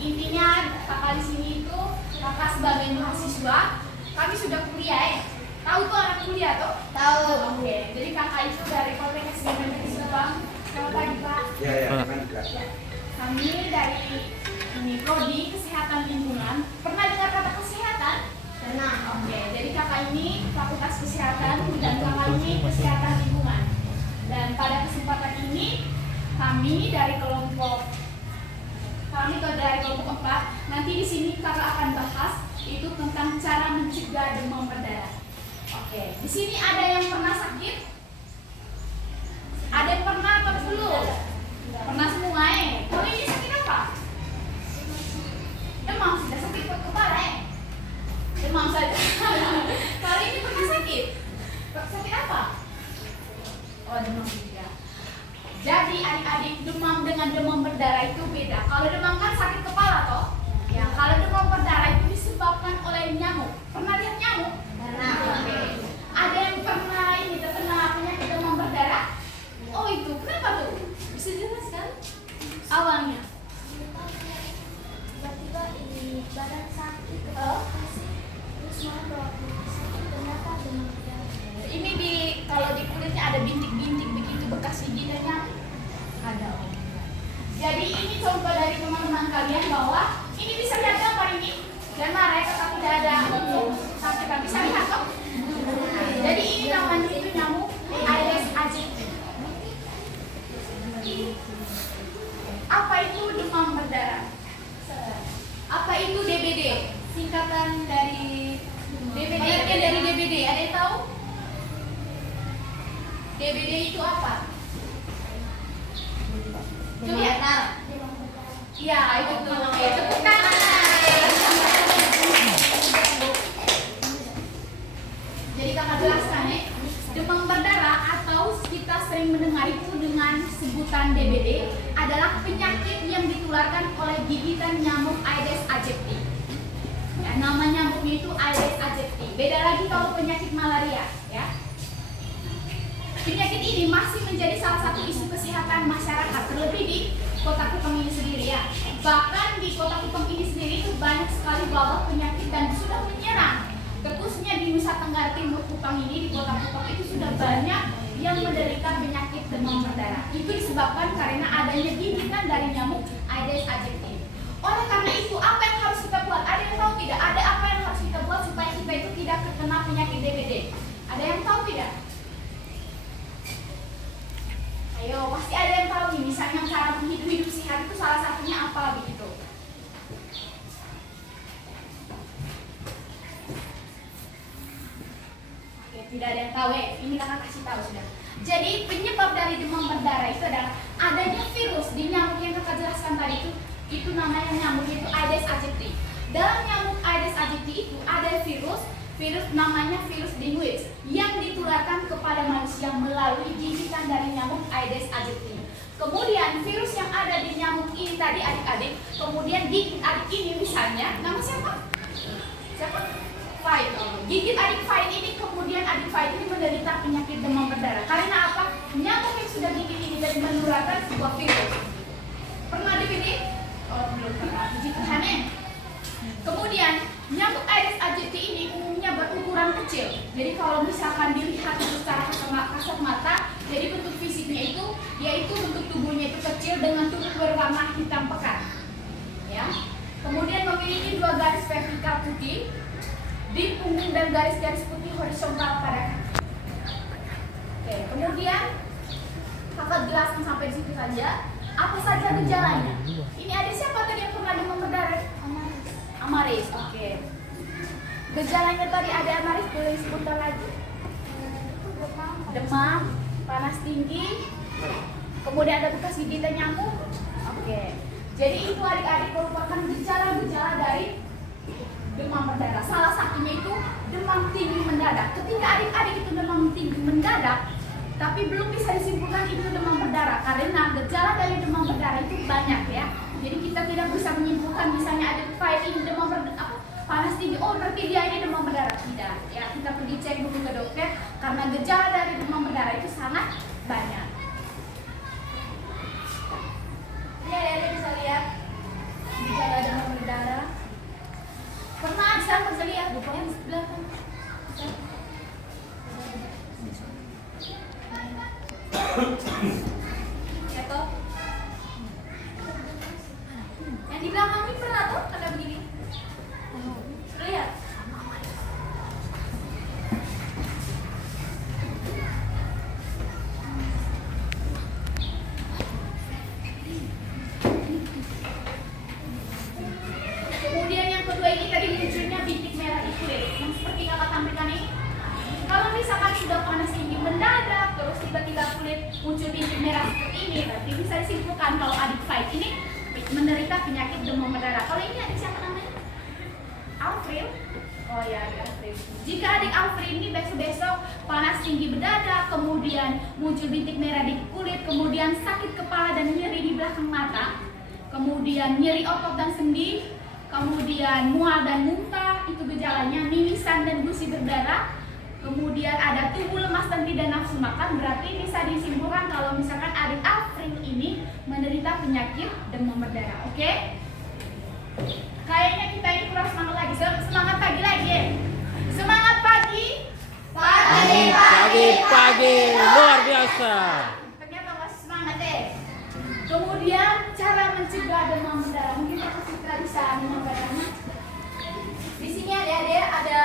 Intinya kakak di sini itu kakak sebagai mahasiswa, kami sudah kuliah ya. Tahu tuh anak kuliah tuh? Tahu. Oke, jadi kakak itu dari Poltekkes Negeri Subang. Selamat pagi Pak. Ya, Ya. Kami dari Prodi Kesehatan Lingkungan. Pernah dengar kata kesehatan? Pernah. Oke, jadi kakak ini Fakultas Kesehatan dan kakak ini Kesehatan Lingkungan. Dan pada kesempatan ini kami dari kelompok 4, nanti di sini kakak akan bahas itu tentang cara mencegah demam berdarah. Oke, di sini ada yang pernah sakit? Ada yang pernah atau belum? Pernah semua Kalau ini sakit apa? Demam, sudah sakit kepala Demam saja. Kalau ini pernah sakit? Sakit apa? Oh, demam juga. Jadi adik-adik, demam dengan demam berdarah itu beda. Kalau demam kan sakit kepala toh? Ya, kalau demam berdarah itu disebabkan oleh nyamuk. Pernah lihat nyamuk? Pernah. Oke. Ada yang pernah ini terkena penyakit demam berdarah? Oh itu, kenapa tuh? Bisa dijelaskan? Awalnya? Tiba-tiba ini badan sakit, kepala pusing, terus malah sakit ternyata demam berdarah. Ini kalau di kulitnya ada bintik-bintik begitu bekas gigitan nyamuk? Ada. Jadi ini contoh dari teman-teman kalian bahwa ini bisa lihat gambar ini. Dan marah kakak tidak ada sampai tak bisa lihat kok. Jadi ini namanya itu nyamuk Aedes aegypti. Apa itu demam berdarah? Apa itu DBD? Singkatan dari DBD. Artinya dari DBD. Ada yang tahu? DBD itu apa? Coba lihat. Iya, itu tuh. Tepuk tangan. Jadi kakak jelaskan demam berdarah atau kita sering mendengar itu dengan sebutan DBD adalah penyakit yang ditularkan oleh gigitan nyamuk Aedes aegypti. Ya, nama nyamuknya itu Aedes aegypti. Beda lagi kalau penyakit malaria, ya. Penyakit ini masih menjadi salah satu isu kesehatan masyarakat, terlebih di Kota Kupang ini sendiri ya. Bahkan di Kota Kupang ini sendiri itu banyak sekali wabah penyakit dan sudah menyerang. Khususnya di Nusa Tenggara Timur Kupang ini, di Kota Kupang itu sudah banyak yang menderita penyakit demam berdarah. Itu disebabkan karena adanya gigitan dari nyamuk Aedes aegypti. Oleh karena itu, apa yang harus kita buat? Ada yang tahu tidak? Ada apa yang harus kita buat supaya kita itu tidak terkena penyakit DBD? Ada yang tahu tidak? Ayo, pasti ada yang tahu nih. Misalnya cara hidup sehat itu salah satunya apa begitu? Tidak ada yang tahu ini kakak kasih tahu sudah. Jadi penyebab dari demam berdarah itu adalah adanya virus di nyamuk yang kakak jelaskan tadi itu namanya nyamuk itu Aedes aegypti. Dalam nyamuk Aedes aegypti itu ada virus namanya virus dengue yang ditularkan kepada manusia melalui gigitan dari nyamuk Aedes aegypti. Kemudian virus yang ada di nyamuk ini tadi adik-adik, kemudian gigit adik ini misalnya, nama siapa? Siapa? Fight. Gigit adik Fight ini, kemudian adik Fight ini menderita penyakit demam berdarah. Karena apa? Nyamuk yang sudah gigit ini dan menularkan sebuah virus. Pernah digigit? Oh, belum pernah. Puji Tuhan ya. Kemudian nyamuk Aedes aegypti ini umumnya berukuran kecil. Jadi kalau misalkan dilihat secara kasat mata, jadi bentuk fisiknya itu yaitu bentuk tubuhnya itu kecil dengan tubuh berwarna hitam pekat. Ya. Kemudian memiliki 2 garis vertikal putih di punggung dan garis-garis putih horizontal pada kaki. Oke, kemudian kakak jelaskan sampai di situ saja. Apa saja gejalanya? Ini ada siapa tadi yang pernah demam berdarah? Amaris. Oke. Gejalanya tadi ada amaris, boleh sebentar lagi? Demam, panas tinggi, kemudian ada bekas gigitan nyamuk. Oke. Jadi itu adik-adik merupakan gejala-gejala dari demam berdarah. Salah satunya itu demam tinggi mendadak. Ketika adik-adik itu demam tinggi mendadak, tapi belum bisa disimpulkan itu demam berdarah karena gejala dari demam berdarah itu banyak ya. Jadi kita tidak bisa menyimpulkan misalnya ada Fight ini demam berdarah, panas tinggi, oh berarti dia ini demam berdarah. Tidak ya, kita pergi cek dulu ke dokter karena gejala dari demam berdarah itu sangat banyak. Ini ada yang bisa lihat gejala demam muncul bintik merah seperti ini, berarti bisa disimpulkan kalau adik Faid ini menderita penyakit demam berdarah. Kalau ini adik siapa namanya? Alfril. Oh ya, adik Alfril. Jika adik Alfril ini besok-besok panas tinggi berdarah, kemudian muncul bintik merah di kulit, kemudian sakit kepala dan nyeri di belakang mata, kemudian nyeri otot dan sendi, kemudian mual dan muntah, itu gejalanya, mimisan dan gusi berdarah, kemudian ada tubuh lemas dan tidak nafsu makan, berarti bisa disimpulkan kalau misalkan adik Alfril ini menderita penyakit demam berdarah. Oke? Kayaknya kita ini kurang semangat lagi. Semangat pagi lagi ya? Semangat pagi. Pagi luar biasa. Ternyata masih semangat deh. Kemudian cara mencegah demam berdarah. Mungkin kita bisa menyampaikannya. Di sini adik-adik ada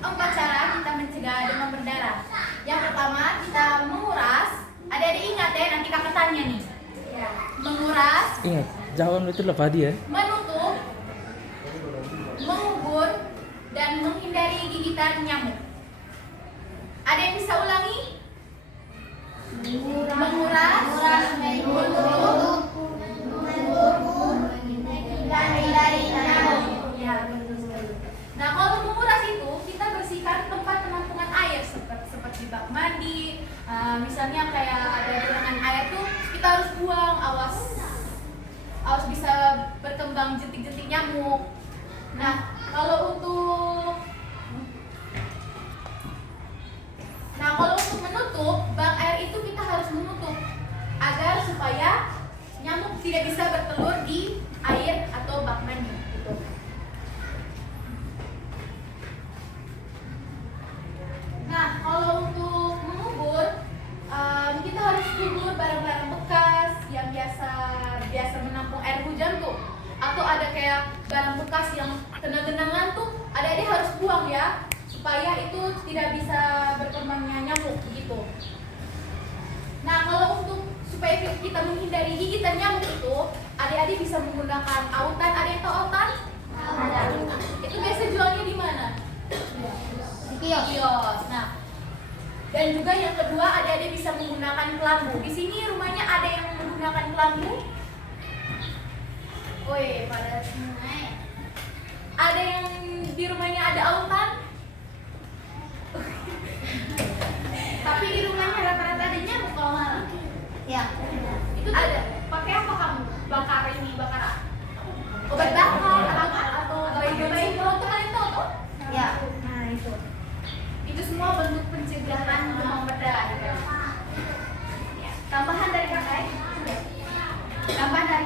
4 cara kita mencegah demam berdarah. Yang pertama kita menguras. Adik-adik ingat ya, nanti kakak tanya nih. Ya. Menguras. Ingat, jawaban itu lah padi ya. Menutup, mengubur, dan menghindari gigitan nyamuk. Ada yang bisa ulangi? Menguras, menutup, mengubur, dan menghindari nyamuk. Ya, betul sekali. Nah, kalau menguras itu kita bersihkan tempat penampungan air seperti bak mandi. Misalnya kayak ada genangan air tuh kita harus buang, awas bisa berkembang jentik-jentik nyamuk. Nah, kalau untuk menutup bak air itu kita harus menutup agar supaya nyamuk tidak bisa bertelur di air atau bak mandi. Gitu. Nah, kalau untuk mengubur, kita harus kubur barang-barang bekas yang biasa menampung air hujan tuh, atau ada kayak barang bekas yang kena genangan tuh, adik-adik harus buang ya, supaya itu tidak bisa berkembangnya nyamuk gitu. Nah, kalau untuk supaya kita menghindari gigitan nyamuk itu, adik-adik bisa menggunakan autan. Ada yang tahu autan? Ada. Itu biasa jualnya di mana? Di kios. Nah, dan juga yang kedua, adik-adik bisa menggunakan kelambu. Di sini rumahnya ada yang menggunakan kelambu? Woi, pada semua. Ada yang di rumahnya ada autan? Tapi di rumahnya rata-rata ada nyamuk kalau malam. Ya. Itu ada. Pakai apa kamu? Bakar obat bakar atau bayi kalau tuh kalian tahu tuh? Ya. Nah, itu semua bentuk pencegahan demam berdarah. Ya. Tambahan dari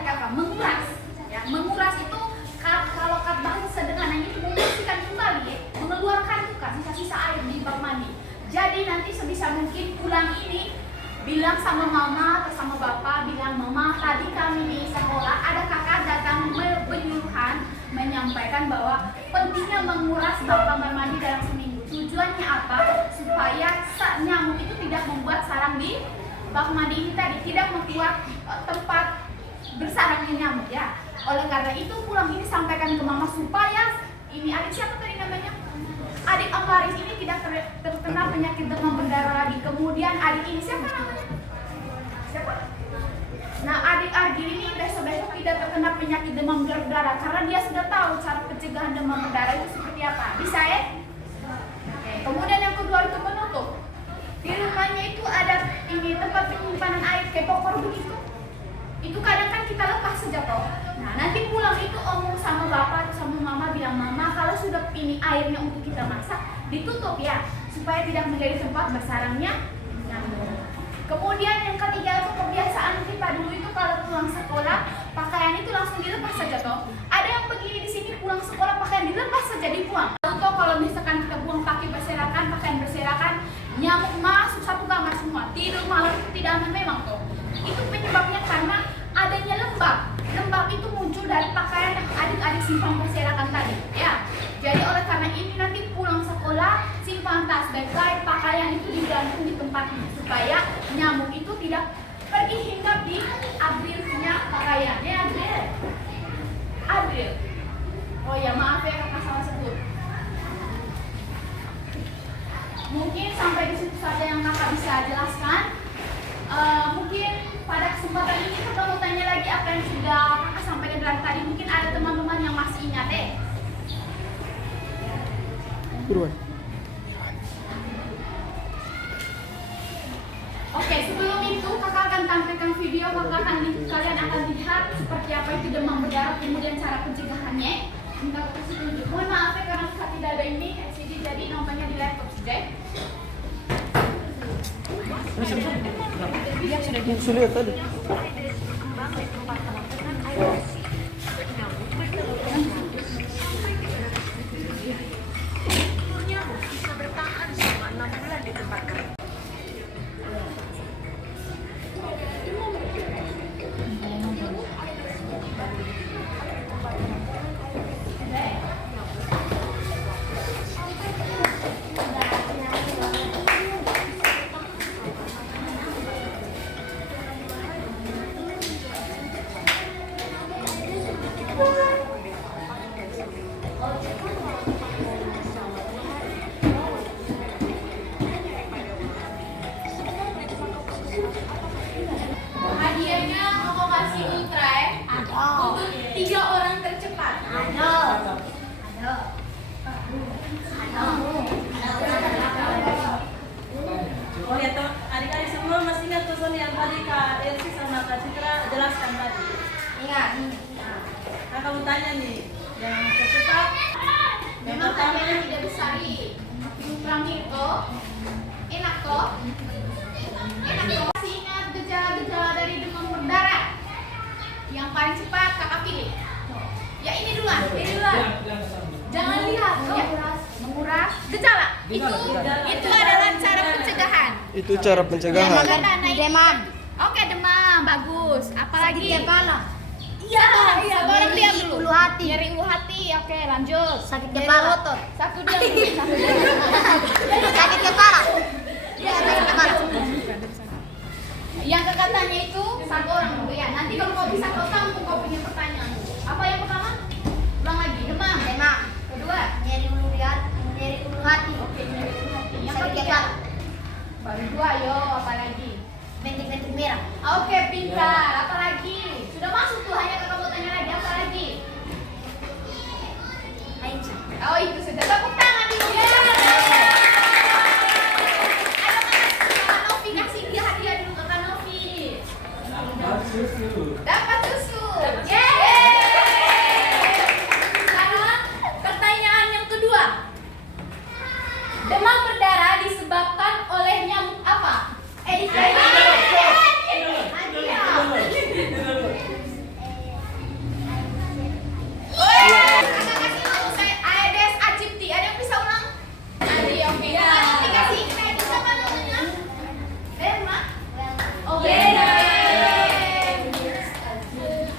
kakak, menguras. Ya, menguras itu kalau bahasa sederhananya itu membersihkan kembali, ya, mengeluarkan sisa-sisa air di bak mandi. Jadi nanti sebisa mungkin pulang ini bilang sama mama atau sama bapak, bilang mama tadi kami di sekolah ada kakak datang menyuruhkan menyampaikan bahwa pentingnya menguras bak kamar mandi dalam seminggu. Tujuannya apa? Supaya nyamuk itu tidak membuat sarang di bak mandi ini tadi, tidak membuat tempat bersarangnya nyamuk ya. Oleh karena itu pulang ini sampaikan ke mama supaya ini adik siapa tadi namanya? Adik Amparis ini tidak terkena penyakit demam berdarah lagi. Kemudian adik ini siapa namanya? Siapa? Nah, adik Ardi ini besok-besok tidak terkena penyakit demam berdarah karena dia sudah tahu cara pencegahan demam berdarah itu seperti apa. Bisa ya? Oke. Kemudian yang kedua itu menutup. Di rumahnya itu ada ini tempat penyimpanan air kayak pokor begitu. Itu kadang kan kita lepas saja toh. Nah, nanti pulang itu omong sama bapak atau sama mama, bilang mama kalau sudah ini airnya untuk kita masak ditutup ya supaya tidak menjadi tempat bersarangnya nyamuk. Kemudian yang ketiga itu kebiasaan kita dulu itu kalau pulang sekolah pakaian itu langsung dilepas saja toh. Ada yang begini di sini pulang sekolah pakaian dilepas saja dibuang. Atau kalau misalkan kita buang pakaian berserakan, nyamuk masuk satu kamar semua. Tidur malam itu tidak aman memang toh. Itu penyebabnya karena adanya lembab. Lembab itu muncul dari pakaian yang adik-adik simpan berserakan tadi ya. Jadi oleh karena ini nanti pulang sekolah simpan tas baik-baik, pakaian itu digantung di tempatnya supaya nyamuk itu tidak pergi hinggap di abrilnya pakaian ya. Abril. Oh ya maaf ya kakak salah sebut. Mungkin sampai di situ saja yang kakak bisa jelaskan. apa yang sudah kakak sampaikan dari tadi. Mungkin ada teman-teman yang masih ingat Buruan. Oke, sebelum itu kakak akan tampilkan video. Kalian akan lihat seperti apa itu demam berdarah, kemudian cara pencegahannya. Minta aku kasih tunjuk. Mohon maaf ya karena kakak tidak ada ini LCD, jadi nontonnya di laptop saja. Sulit tadi. Hadiahnya mau kasih ultra untuk 3 orang tercepat. Oh ya toh, adik-adik semua masih ingat pesan yang tadi Kak Elsi sama Kak Citra jelaskan tadi? Ingat. Nah, kamu tanya nih, yang tercepat. Memang hadiahnya tidak besar nih. Ultra itu enak kok. Masih ingat gejala-gejala dari demam berdarah? Yang paling cepat kakak pilih. Ya ini duluan. Jangan lihat ya. Menguras gejala. Itu adalah cara pencegahan. Itu cara pencegahan. Demam. Oke, demam bagus. Apalagi? Sakit kepala. Iya. Satu orang diam Nyeri dulu. ulu hati. Nyeri ulu hati. Oke, lanjut. Sakit kepala. Satu diam dulu. Sakit kepala. Iya, sakit kepala. Yang kakak tanya itu satu orang dulu ya. Nanti kalau kau bisa kau tampung kau punya pertanyaan. Apa yang pertama? Ulang lagi. Demam. Demam. Kedua. Nyeri ulu hati. Oke, nyeri ulu hati. Yang Sakit ketiga. kepala. Baru dua, yo. Apa lagi? Bentik-bentik merah. Oke, pintar. Apa lagi? Sudah masuk tuh. Hanya kakak mau tanya lagi. Apa lagi? Aisyah. Oh, itu sudah. Tepuk tangan dulu. Ayo, Kak Novi kasih dia hadiah dulu ke Kak Novi. Dapat susu. Yeay. Sekarang pertanyaan yang kedua. Demam berdarah disebabkan oleh nyamuk apa? Aedes aegypti. Ada yang bisa ulang? Ada, oke. Dikasih medis apa namanya? Derma? Oke.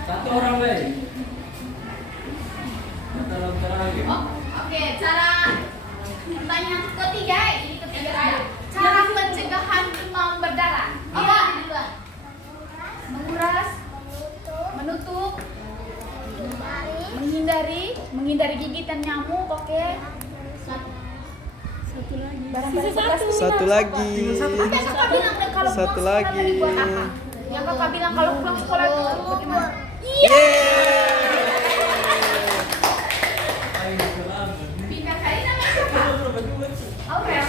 Satu orang lagi. Oh, oke. Cara pertanyaan ketiga, ini ketiga sudah. Cara pencegahan demam berdarah. Apa? Menguras, menutup, menghindari gigitan nyamuk. Oke. Barang-barang bekas tuh. Satu lagi. Apa yang kakak bilang deh kalau Satu pulang sekolah lagi. tadi buat apa? Yang kakak bilang kalau pulang sekolah itu bagaimana? Pintar kali namanya siapa? Aurel.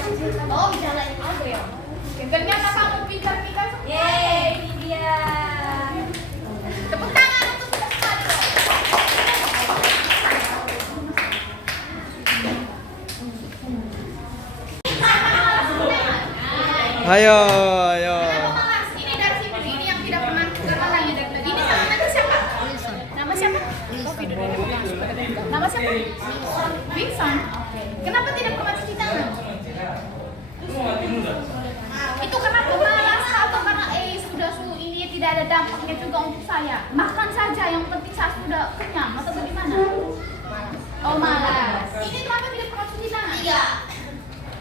Oh, jalan Aurel. Oke, ternyata kamu pintar-pintar semua. Yeay, ini dia. Tepuk tangan untuk kita semua dong. Ayo, ayo. Kenapa malas? Ini dari sini dulu. Ini yang tidak pernah lagi dari lagi. Ini namanya siapa? Nama siapa? Nama siapa? Wilson. Oke. Kenapa tidak pernah cuci tangan? Itu karena pemalas atau karena sudah ini tidak ada dampaknya juga untuk saya. Makan saja, yang penting saya sudah kenyang atau bagaimana? Oh, malas. Ini kenapa tidak pernah cuci tangan? Iya.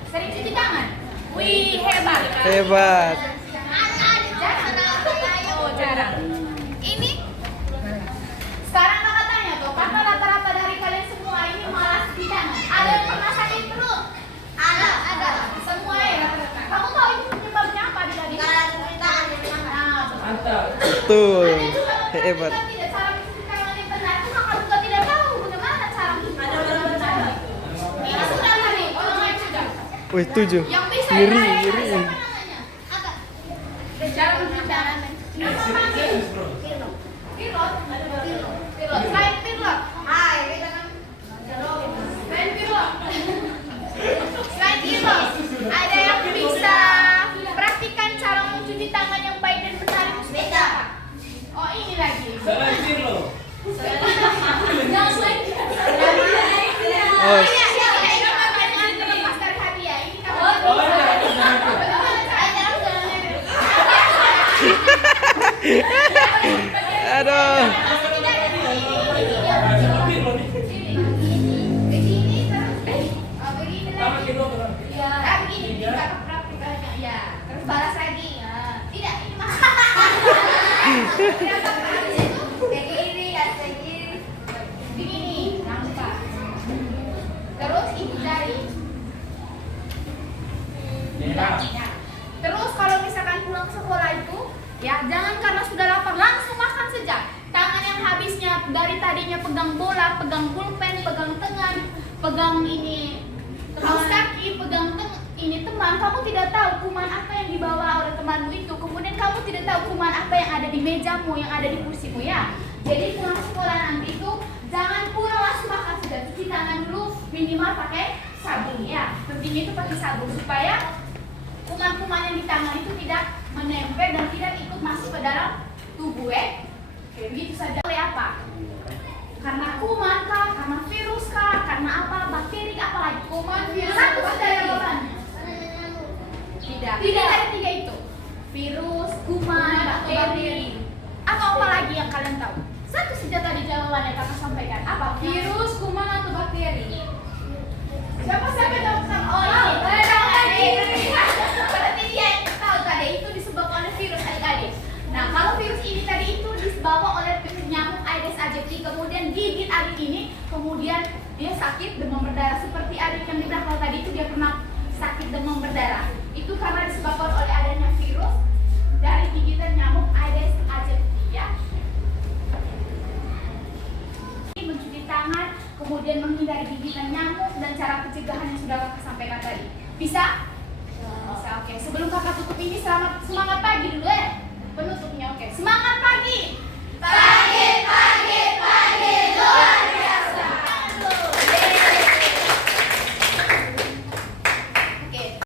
Sering cuci tangan? Wih, hebat. Hebat. Jarang. Oh, jarang. Ini sekarang kakak tanya tuh, karena rata-rata dari kalian semua ini malas cuci tangan. Ada yang pernah sakit perut? Ada. Semua ya rata-rata. Kamu tahu itu penyebabnya apa di tadi? Karena cuci tangan. Nah, Mantap. Betul. ada juga Hebat. Kita tidak cara mencuci tangan yang benar itu kakak juga tidak tahu bagaimana cara mencuci Ada tangan. orang bercanda. Ini sudah tadi, orang lain sudah. Wih, 7. Yang bisa Ngiri, yang lain, ngiri. siapa namanya? Apa? Cara mencuci tangan. Nama panggil. Pilot. Selain pilot. Hai, kita kan. Selain pilot. Selain pilot, ada yang bisa praktikan cara mencuci tangan yang baik dan benar itu seperti apa? Oh, ini lagi. Selain Pirlo. Jangan selain pilot. Oh, Iya, ini pertanyaan terlepas dari hadiah. Ini kamu Oh, iya. bagaimana caranya? aduh. Pirlo nih. Begini terus, begini Sama lagi. Pirlo kan. Ya, begini kita praktikannya. Ya, terus balas lagi. Ya. Tidak, ini mah. Tidak sampai habis itu. Begini, begini, nampak. Terus ibu jari. Merah. Terus kalau misalkan pulang ke sekolah itu, ya jangan karena sudah lapar langsung makan saja. Tangan yang habisnya dari tadinya pegang bola, pegang pulpen, pegang tangan, pegang ini kaos kaki, pegang ini teman, kamu tidak tahu kuman apa yang dibawa oleh temanmu itu. Kemudian kamu tidak tahu kuman apa yang ada di mejamu, yang ada di kursimu ya. Jadi pulang sekolah nanti itu jangan pulang langsung makan saja, cuci tangan dulu minimal pakai sabun ya. Pentingnya itu pakai sabun supaya kuman-kuman yang di tangan itu tidak menempel dan tidak ikut masuk ke dalam tubuh Oke, begitu saja. Oleh apa? Karena kuman kah, karena virus kah, karena apa, bakteri apa lagi? Kuman, virus, satu saja jawabannya. Tidak dari tiga itu. Virus, kuman, bakteri. Apa lagi yang kalian tahu? Satu saja tadi jawabannya kakak sampaikan. Apa? Virus, kuman atau bakteri? Siapa jawab sama? Oh, ini. Berarti dia yang tahu tadi itu disebabkan oleh virus adik-adik. Nah, kalau virus ini tadi itu disebabkan oleh nyamuk Aedes aegypti, kemudian gigit adik ini, kemudian dia sakit demam berdarah seperti adik yang di belakang tadi itu dia pernah sakit demam berdarah. Itu karena disebabkan oleh adanya virus dari gigitan nyamuk Aedes aegypti ya. Mencuci tangan, kemudian menghindari gigitan nyamuk dan cara pencegahan yang sudah kakak sampaikan tadi. Bisa? Bisa, oke. Sebelum kakak tutup ini semangat pagi dulu ya. Penutupnya oke. Semangat pagi.